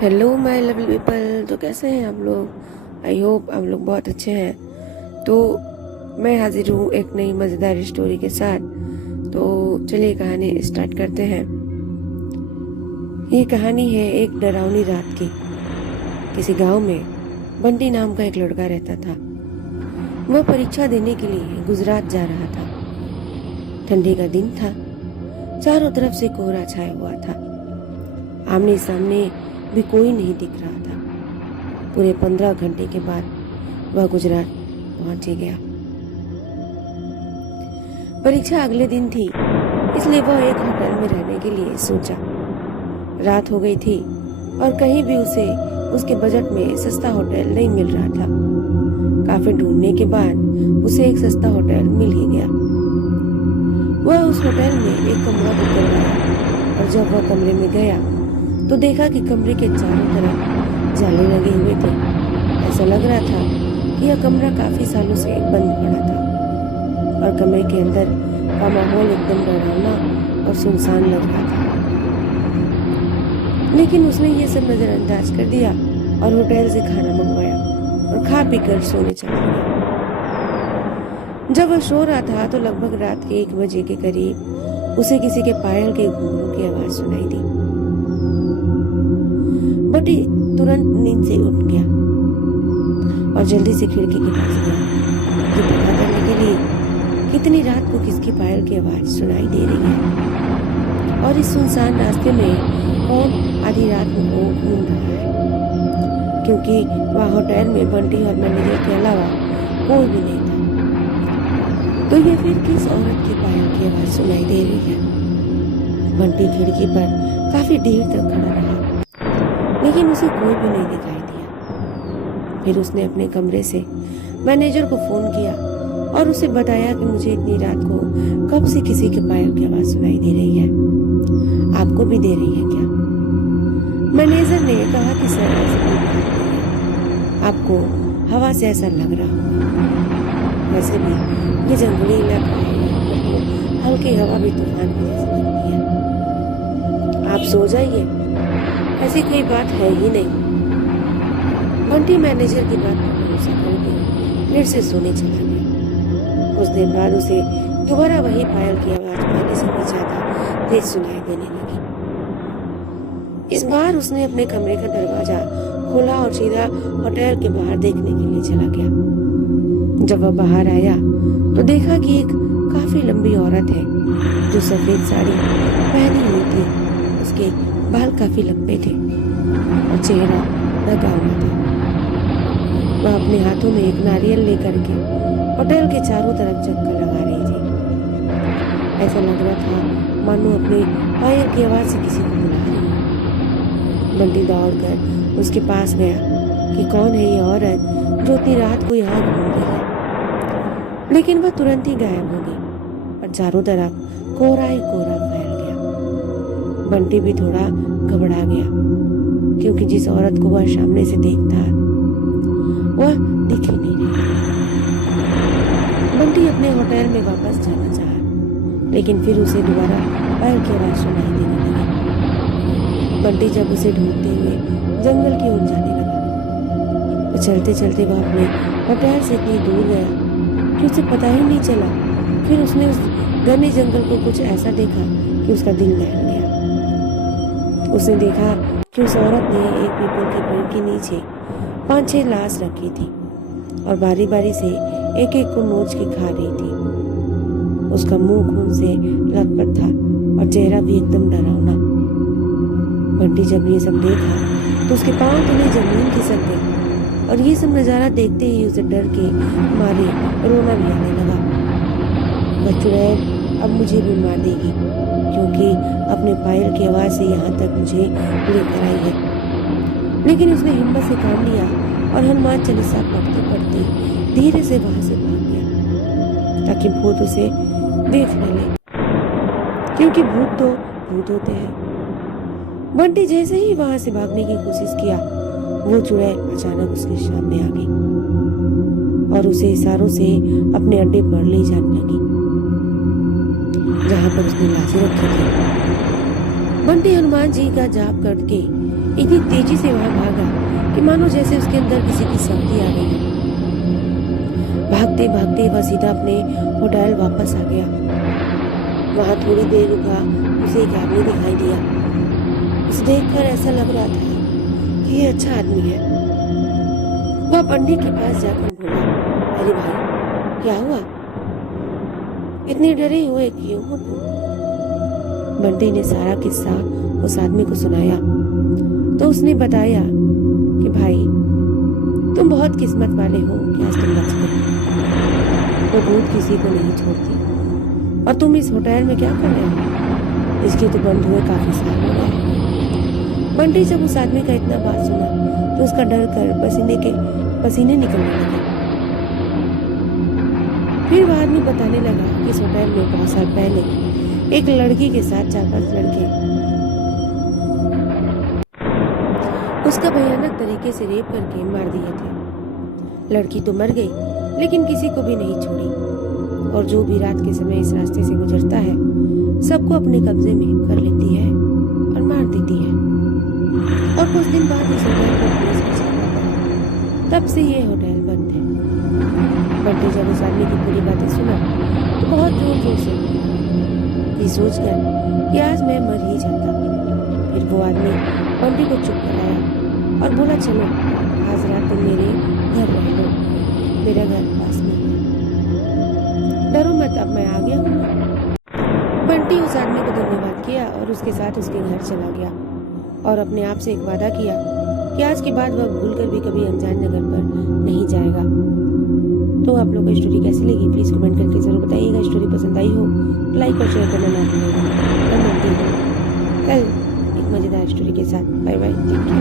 Hello my lovely people. तो कैसे हैं आप लोग? आई होप आप लोग बहुत अच्छे हैं। तो मैं हाजिर हूँ एक नई मज़ेदार स्टोरी के साथ। तो चलिए कहानी स्टार्ट करते हैं। ये कहानी है एक डरावनी रात की। किसी गांव में बंटी नाम का एक लड़का रहता था। वह परीक्षा देने के लिए गुजरात जा रहा था। ठंडी का दिन था। चारों तरफ से कोहरा छाया हुआ था। आमने सामने भी कोई नहीं दिख रहा था। पूरे 15 घंटे के बाद वह गुजरात पहुंच ही गया। परीक्षा अगले दिन थी, इसलिए वह एक होटल में रहने के लिए सोचा। रात हो गई थी और कहीं भी उसे उसके बजट में सस्ता होटल नहीं मिल रहा था। काफी ढूंढने के बाद उसे एक सस्ता होटल मिल ही गया। वह उस होटल में एक कमरा बुक करवाया और जब वह कमरे में गया तो देखा कि कमरे के चारों तरफ जाले लगे हुए थे। ऐसा लग रहा था कि यह कमरा काफी सालों से बंद पड़ा था और कमरे के अंदर का माहौल एकदम डरावना और सुनसान लग रहा था। लेकिन उसने ये सब नजरअंदाज कर दिया और होटल से खाना मंगवाया और खा पी कर सोने चला गया। जब वह सो रहा था तो लगभग रात के 1 बजे के करीब उसे किसी के पायल के घुंघरू की आवाज सुनाई दी। बंटी तुरंत नींद से उठ गया और जल्दी से खिड़की के पास गया ये पता करने के लिए कितनी रात को किसकी पायल की आवाज सुनाई दे रही है और इस सुनसान रास्ते में कौन आधी रात को घूम रहा है, क्योंकि वह होटल में बंटी और मैनेजर के अलावा कोई भी नहीं था। तो ये फिर किस औरत की पायल की आवाज सुनाई दे रही है? बंटी खिड़की पर काफी देर तक खड़ा रहा, लेकिन उसे कोई भी नहीं दिखाई दिया। फिर उसने अपने कमरे से मैनेजर को फोन किया और उसे बताया कि मुझे इतनी रात को कब से किसी के पायल की आवाज सुनाई दे रही है, आपको भी दे रही है क्या? मैनेजर ने कहा कि सर ऐसी कोई बात नहीं है, आपको हवा से ऐसा लग रहा होगा। वैसे भी ये जंगली इलाका है तो हल्की हवा भी तूफान की जैसी लगती है। आप सो जाइए, ऐसी कोई बात है ही नहीं। बंटी मैनेजर की बात पर भरोसा करके फिर से सोने चला गया। कुछ देर बाद उसे दोबारा वही पायल की आवाज पहले से भी ज्यादा तेज सुनाई देने लगी। इस बार उसने अपने कमरे का दरवाजा खोला और सीधा होटल के बाहर देखने के लिए चला गया। जब वह बाहर आया तो देखा कि एक काफी लंबी औरत है जो सफेद साड़ी पहनी हुई थी। उसके बाल काफी लंबे थे और चेहरा ढका हुआ था। वह अपने हाथों में एक नारियल लेकर के होटल के चारों तरफ चक्कर लगा रही थी। ऐसा लग रहा था मानो अपने पायल की आवाज से किसी को बुला रही है। बंटी दौड़कर उसके पास गया कि कौन है ये औरत जो इतनी रात को यहाँ घूम रही है, लेकिन वह तुरंत ही गायब हो गई और चारों तरफ कोहरा ही कोहरा फैल गया। बंटी भी थोड़ा घबरा गया, क्योंकि जिस औरत को वह सामने से देखता वह दिख ही नहीं रही थी। बंटी अपने होटल में वापस जाना चाहा, लेकिन फिर उसे दोबारा पायल की आवाज सुनाई देने लगी। बंटी जब उसे ढूंढते हुए जंगल की ओर जाने लगा तो चलते चलते वह अपने होटल से इतनी दूर गया कि उसे पता ही नहीं चला। फिर उसने उस घने जंगल को कुछ ऐसा देखा कि उसका दिल दहल गया। उसने देखा कि उस औरत ने एक पीपल के पेड़ के नीचे 5-6 लाश रखी थी और बारी बारी से एक एक को नोच के खा रही थी। उसका मुंह खून से लथपथ था और चेहरा भी एकदम डरावना। बंटी जब ये सब देखा तो उसके पांव तले जमीन खिसक गई और ये सब नजारा देखते ही उसे डर के मारे रोना भी आने लगा। बचुड़ैल अब मुझे भी मार देगी, क्योंकि अपने पायल की आवाज से यहाँ तक मुझे लेकर आई है। लेकिन उसने हिम्मत से काम लिया और हनुमान चालीसा पढ़ते पढ़ते धीरे से वहां से भाग गया, ताकि भूत उसे देख न ले, क्योंकि भूत तो भूत होते हैं। बंटी जैसे ही वहां से भागने की कोशिश किया, वो चुड़ैल अचानक उसके सामने आ गई और उसे इशारों से अपने अड्डे पर ले जाने लगी, जहां पर उसने लाशें रखी थी। बंटी हनुमान जी का जाप करके इतनी तेजी से वहां भागा कि मानो जैसे उसके अंदर किसी की शक्ति आ गई है। भागते भागते वह सीधा अपने होटल वापस आ गया। वहां थोड़ी देर रुका, उसे एक आदमी दिखाई दिया। उसे देखकर ऐसा लग रहा था कि ये अच्छा आदमी है। वह पंडित के पास जाकर बोला, अरे भाई क्या हुआ, इतने डरे हुए क्यों हो तुम? बंटी ने सारा किस्सा उस आदमी को सुनाया तो उसने बताया कि भाई तुम बहुत किस्मत वाले हो कि आज तुम बच गए। वो भूत किसी को नहीं छोड़ती। और तुम इस होटल में क्या कर रहे हो? इसके तो बंद हुए काफी साल हो गए। बंटी जब उस आदमी का इतना बात सुना तो उसका डर कर पसीने निकलने लगे। फिर वह आदमी बताने लगा कि इस होटल में बहुत साल पहले एक लड़की के साथ 4-5 लड़के उसका भयानक तरीके से रेप करके मार दिए थे। लड़की तो मर गई लेकिन किसी को भी नहीं छोड़ी, और जो भी रात के समय इस रास्ते से गुजरता है सबको अपने कब्जे में कर लेती है और मार देती है। और कुछ दिन बाद इस होटल पर पुलिस का छापा पड़ा। तब से ये होटल बंद है। बंटी जब उस आदमी की पूरी बातें सुना तो बहुत जोर जोर से ये सोचकर कि आज मैं मर ही जाता। फिर वो आदमी बंटी को चुप कराया और बोला, चलो आज रात तुम मेरे घर रह लो, मेरा घर पास में है, डरो मत, अब मैं आ गया हूँ। बंटी उस आदमी को धन्यवाद किया और उसके साथ उसके घर चला गया और अपने आप से एक वादा किया कि आज के बाद वह भूलकर भी कभी अनजान जगह पर नहीं जाएगा। तो आप लोगों को स्टोरी कैसी लगी प्लीज कमेंट करके जरूर बताइएगा। स्टोरी पसंद आई हो लाइक और शेयर करना ना भूलिएगा। मैं मिलती हूँ कल एक मजेदार स्टोरी के साथ। Bye bye, take care.